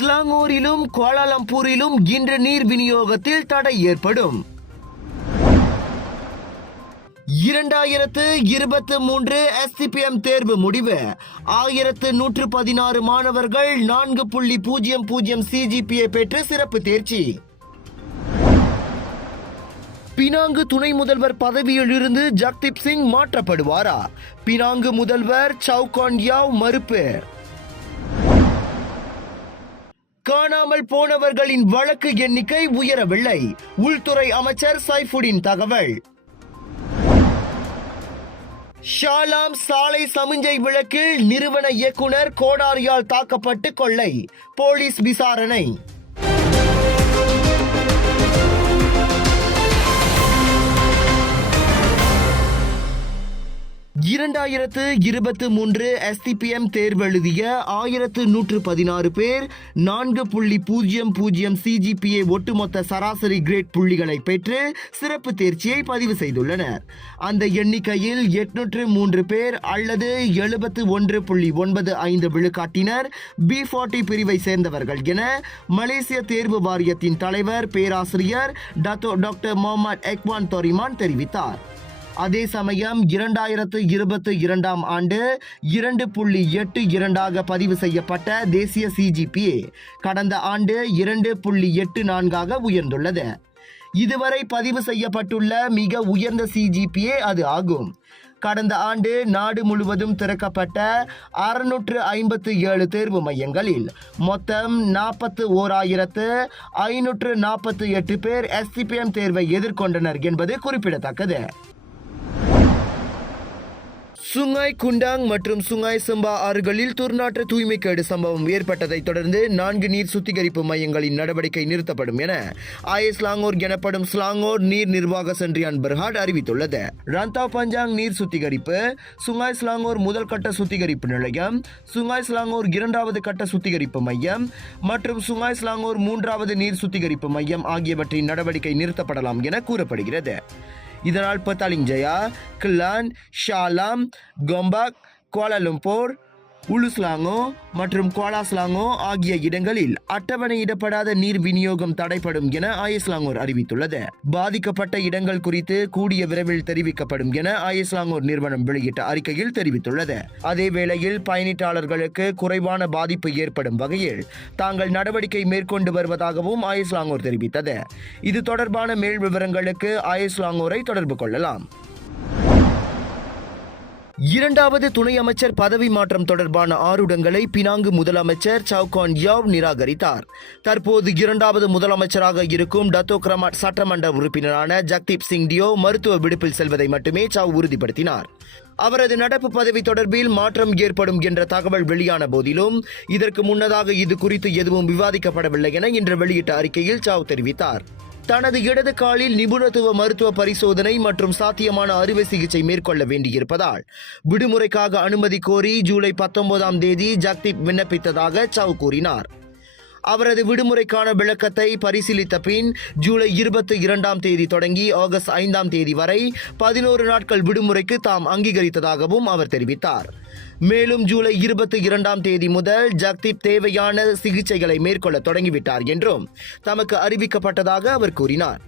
ஸ்லாங்கூரிலும் கோலாலம்பூரிலும் இன்று நீர் விநியோகத்தில் தடை ஏற்படும். இரண்டாயிரத்து இருபத்து மூன்று எஸ்சிபிஎம் தேர்வு முடிவு. ஆயிரத்து நூற்று பதினாறு மாணவர்கள் நான்கு புள்ளி பூஜ்ஜியம் பூஜ்ஜியம் சிஜிபிஏ பெற்று சிறப்பு தேர்ச்சி. பினாங்கு துணை முதல்வர் பதவியில் இருந்து ஜக்தீப் சிங் மாற்றப்படுவாரா? பினாங்கு முதல்வர் சவுகான் யாவ் மறுப்பு. காணாமல் போனவர்களின் வழக்கு எண்ணிக்கை உயரவில்லை. உள்துறை அமைச்சர் சைஃபுடின் தகவல். ஷாலாம் சாலை சமிஞ்சை விளக்கில் நிறுவன இயக்குனர் கோடாரியால் தாக்கப்பட்டு கொள்ளை. போலீஸ் விசாரணை. இரண்டாயிரத்து இருபத்து மூன்று எஸ்டிபிஎம் தேர்வெழுதிய ஆயிரத்து நூற்று பதினாறு பேர் நான்கு புள்ளி பூஜ்ஜியம் பூஜ்ஜியம் சிஜிபிஏ ஒட்டுமொத்த சராசரி கிரேட் புள்ளிகளை பெற்று சிறப்பு தேர்ச்சியை பதிவு செய்துள்ளனர். அந்த எண்ணிக்கையில் எட்நூற்று மூன்று பேர் அல்லது எழுபத்து ஒன்று புள்ளி ஒன்பது ஐந்து விழுக்காட்டினர் பி ஃபார்ட்டி பிரிவை சேர்ந்தவர்கள் என மலேசிய தேர்வு வாரியத்தின் தலைவர் பேராசிரியர் Dato doctor Mohamed Ekhwan Toriman தெரிவித்தார். அதே சமயம் இரண்டாயிரத்து இருபத்தி இரண்டாம் ஆண்டு இரண்டு புள்ளி எட்டு இரண்டாக பதிவு செய்யப்பட்ட தேசிய சிஜிபி கடந்த ஆண்டு இரண்டு புள்ளி எட்டு நான்காக உயர்ந்துள்ளது. இதுவரை பதிவு செய்யப்பட்டுள்ள மிக உயர்ந்த சிஜிபிஏ அது ஆகும். கடந்த ஆண்டு நாடு முழுவதும் திறக்கப்பட்ட அறுநூற்று ஐம்பத்து ஏழு தேர்வு மையங்களில் மொத்தம் நாற்பத்து ஓராயிரத்து ஐநூற்று நாற்பத்தி எட்டு பேர் எஸ்சிபிஎம் தேர்வை எதிர்கொண்டனர் என்பது குறிப்பிடத்தக்கது. சுங்காய் குண்டாங் மற்றும் சுங்காய் சம்பா ஆறுகளில் துர்நாற்ற தூய்மைக்கேடு சம்பவம் ஏற்பட்டதைத் தொடர்ந்து நான்கு நீர் சுத்திகரிப்பு மையங்களின் நடவடிக்கை நிறுத்தப்படும் என ஐஎஸ் ஸ்லாங்கோர் எனப்படும் ஸ்லாங்கோர் நீர் நிர்வாக சென்றியான் பெர்ஹாட் அறிவித்துள்ளது. ரந்தா பஞ்சாங் நீர் சுத்திகரிப்பு சுங்காய் ஸ்லாங்கோர் முதல் கட்ட சுத்திகரிப்பு நிலையம் சுங்காய் ஸ்லாங்கோர் இரண்டாவது கட்ட சுத்திகரிப்பு மையம் மற்றும் சுங்காய் ஸ்லாங்கோர் மூன்றாவது நீர் சுத்திகரிப்பு மையம் ஆகியவற்றின் நடவடிக்கை நிறுத்தப்படலாம் என கூறப்படுகிறது. இதனால் Petaling Jaya Klang Shah Alam Gombak Kuala Lumpur Ulu Selangor மற்றும் கோலாஸ்லாங்கோ ஆகிய இடங்களில் அட்டவணையிடப்படாத நீர் விநியோகம் தடைப்படும் என ஆயஸ்லாங்கோர் அறிவித்துள்ளது. பாதிக்கப்பட்ட இடங்கள் குறித்து கூடிய விரைவில் தெரிவிக்கப்படும் என ஆயஸ்லாங்கோர் நிறுவனம் வெளியிட்ட அறிக்கையில் தெரிவித்துள்ளது. அதே வேளையில் பயணிட்டாளர்களுக்கு குறைவான பாதிப்பு ஏற்படும் வகையில் தாங்கள் நடவடிக்கை மேற்கொண்டு வருவதாகவும் ஆயஸ்லாங்கோர் தெரிவித்தது. இது தொடர்பான மேல் விவரங்களுக்கு ஆயஸ்லாங்கோரை தொடர்பு கொள்ளலாம். இரண்டாவது துணை அமைச்சர் பதவி மாற்றம் தொடர்பான ஆருடங்களை பினாங்கு முதலமைச்சர் சவுகான் யாவ் நிராகரித்தார். தற்போது இரண்டாவது முதலமைச்சராக இருக்கும் டத்தோ கிரமாட் சட்டமன்ற உறுப்பினரான ஜக்தீப் சிங் டியோ மருத்துவ விடுப்பில் செல்வதை மட்டுமே சாவ் உறுதிப்படுத்தினார். அவரது நடப்பு பதவி தொடர்பில் மாற்றம் ஏற்படும் என்ற தகவல் வெளியான போதிலும் இதற்கு முன்னதாக இது குறித்து எதுவும் விவாதிக்கப்படவில்லை என இன்று வெளியிட்ட அறிக்கையில் சாவ் தெரிவித்தார். தனது இடது காலில் நிபுணத்துவ மருத்துவ பரிசோதனை மற்றும் சாத்தியமான அறுவை சிகிச்சை மேற்கொள்ள வேண்டியிருப்பதால் விடுமுறைக்காக அனுமதி கோரி ஜூலை பத்தொன்பதாம் தேதி ஜக்தீப் விண்ணப்பித்ததாக சவ் கூறினார். அவரது விடுமுறைக்கான விளக்கத்தை பரிசீலித்த பின் ஜூலை இருபத்தி இரண்டாம் தேதி தொடங்கி ஆகஸ்ட் ஐந்தாம் தேதி வரை பதினோரு நாட்கள் விடுமுறைக்கு தாம் அங்கீகரித்ததாகவும் அவர் தெரிவித்தார். மேலும் ஜூலை இருபத்தி இரண்டாம் தேதி முதல் ஜக்தீப் தேவையான சிகிச்சைகளை மேற்கொள்ள தொடங்கிவிட்டார் என்றும் தமக்கு அறிவிக்கப்பட்டதாக அவர் கூறினார்.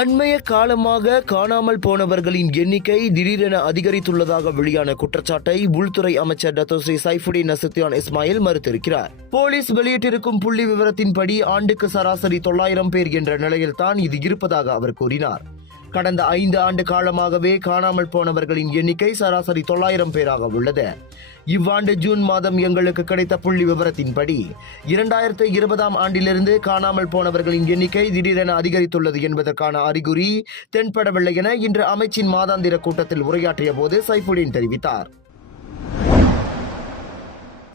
அண்மைய காலமாக காணாமல் போனவர்களின் எண்ணிக்கை திடீரென அதிகரித்துள்ளதாக வெளியான குற்றச்சாட்டை உள்துறை அமைச்சர் Dato Sri Saifuddin Nasution Ismail மறுத்திருக்கிறார். Police வெளியிட்டிருக்கும் புள்ளி விவரத்தின்படி ஆண்டுக்கு சராசரி தொள்ளாயிரம் பேர் என்ற நிலையில்தான் இது இருப்பதாக அவர் கூறினார். கடந்த ஐந்து ஆண்டு காலமாகவே காணாமல் போனவர்களின் எண்ணிக்கை சராசரி தொள்ளாயிரம் பேராக உள்ளது. இவ்வாண்டு ஜூன் மாதம் எங்களுக்கு கிடைத்த புள்ளி விவரத்தின்படி இரண்டாயிரத்து இருபதாம் ஆண்டிலிருந்து காணாமல் போனவர்களின் எண்ணிக்கை திடீரென அதிகரித்துள்ளது என்பதற்கான அறிகுறி தென்படவில்லை என இன்று அமைச்சின் மாதாந்திர கூட்டத்தில் உரையாற்றிய போது சைஃபுடின் தெரிவித்தார்.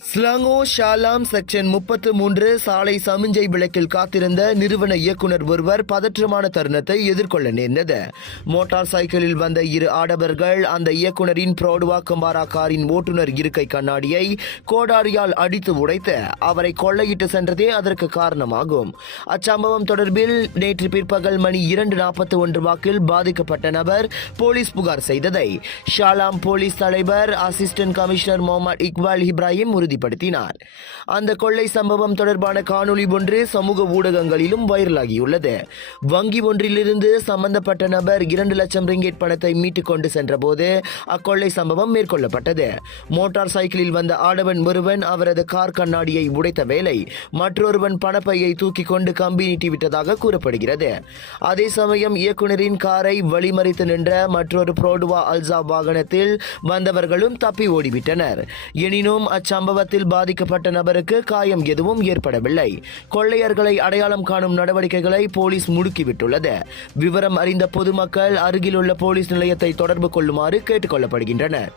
ஸ்லாங்கோ ஷாலாம் செக்ஷன் முப்பத்து மூன்று சாலை சமிஞ்சை விளக்கில் காத்திருந்த நிறுவன இயக்குனர் ஒருவர் பதற்றமான தருணத்தை எதிர்கொள்ள நேர்ந்தது. மோட்டார் சைக்கிளில் வந்த இரு ஆடவர்கள் அந்த இயக்குனரின் ப்ரோடுவா கம்பாரா காரின் ஓட்டுநர் இருக்கை கண்ணாடியை கோடாரியால் அடித்து உடைத்து அவரை கொள்ளையிட்டு சென்றதே அதற்கு காரணமாகும். அச்சம்பவம் தொடர்பில் நேற்று பிற்பகல் மணி இரண்டு நாற்பத்தி ஒன்று வாக்கில் பாதிக்கப்பட்ட நபர் போலீஸ் புகார் செய்ததை. ஷாலாம் போலீஸ் தலைவர் assistant commissioner Mohamed Iqbal Ibrahim உறுதி உறுதிப்படுத்தினார். அந்த கொள்ளை சம்பவம் தொடர்பான காணொளி ஒன்று சமூக ஊடகங்களிலும் வைரலாகியுள்ளது. வங்கி ஒன்றிலிருந்து சம்பந்தப்பட்ட நபர் இரண்டு லட்சம் ரிங்கெட் பணத்தை மீட்டுக் கொண்டு சென்றபோது அக்கொள்ளை சம்பவம் மேற்கொள்ளப்பட்டது. மோட்டார் சைக்கிளில் வந்த ஆடவன் ஒருவன் அவரது கார் கண்ணாடியை உடைத்த வேளை மற்றொருவன் பணப்பையை தூக்கி கொண்டு கம்பி நீட்டிவிட்டதாக கூறப்படுகிறது. அதே சமயம் இயக்குனரின் காரை வழிமறித்து நின்ற மற்றொரு புரோடுவா அல்சா வாகனத்தில் வந்தவர்களும் தப்பி ஓடிவிட்டனர். எனினும் அச்சம்பவம் சம்பவத்தில் பாதிக்கப்பட்ட நபருக்கு காயம் எதுவும் ஏற்படவில்லை. கொள்ளையர்களை அடையாளம் காணும் நடவடிக்கைகளை போலீஸ் முடுக்கிவிட்டுள்ளது. விவரம் அறிந்த பொதுமக்கள் அருகிலுள்ள போலீஸ் நிலையத்தை தொடர்பு கொள்ளுமாறு கேட்டுக் கொள்ளப்படுகின்றனர்